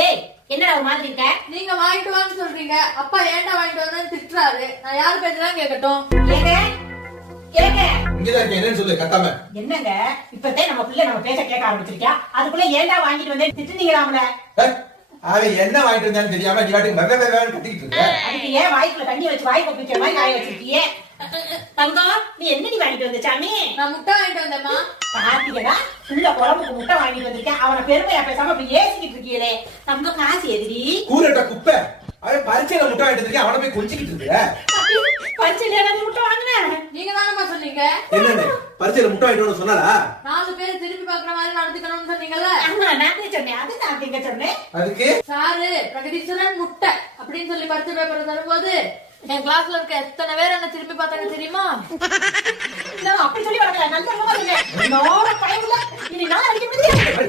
டேய் என்னடா ஒரு மாதிரி இருக்க? நீங்க வாங்கிட்டு வான்னு சொல்றீங்க, அப்பா ஏன்டா வாங்கிட்டு வந்தேன்னு திட்டுறாரு. நான் யாரு பேச்சதான் கேட்கட்டும். கேக்க கேக்க இங்கதான் இருக்க, என்னன்னு சொல்லு கத்தாம. என்னங்க இப்பதே நம்ம பிள்ளை நம்ம பேச கேட்க ஆரம்பிச்சிருக்கா, அதுக்குள்ள ஏன்டா வாங்கிட்டு வந்தே திட்டுனீங்களாம்ல? அவன் என்ன வாங்கிட்டு வந்தான்னு தெரியாம நீ வாட்டுக்கு வெவ்வேறு கட்டிக்கிட்டு இருக்க. அதுக்கு ஏன் வாய்க்குள்ள தண்ணி வச்சு வாய் கொப்பிக்கிற மாதிரி காய வச்சிருக்கியே? தங்கம் நீ என்னடி வாங்கிட்டு வந்த சாமி? நான் முட்டை வாங்கிட்டு வந்தேம்மா. பாத்தீங்கன்னா புள்ள குழம்புக்கு முட்டை வாங்கிட்டு வந்திருக்கேன், அவனை பெருமையா பேசாம இப்ப ஏசிக்கிட்டு இருக்கீங்களே. தங்கம் காசு எதிரி கூரட்ட குப்பை. அவன் பரிச்சையில முட்டை வாங்கிட்டு வந்திருக்கேன், அவனை போய் கொஞ்சிக்கிட்டு இருக்க. பரிச்சையில முட்டை வாங்கினேன். நீங்க தானம்மா சொன்னீங்க. என்னன்னு பரிச்சையில முட்டை வாங்கிட்டு சொன்னாரா? 4 பேர் திரும்பி பாக்குற மாதிரி நடந்துக்கணும்னு சொன்னீங்கல்ல. நான் சொன்னேன், அது நான் எங்க சொன்னேன். அதுக்கு சாரு பிரகதீஸ்வரன் முட்டை அப்படின்னு சொல்லி பரிசு பேப்பர் தரும்போது என் கிளாஸ்ல இருக்க எத்தனை பேர் என்ன திரும்பி பார்த்தாங்க தெரியுமா? அப்படி சொல்லி வரல, நல்ல பயமுல இனி நான் அடிக்க முடியாது.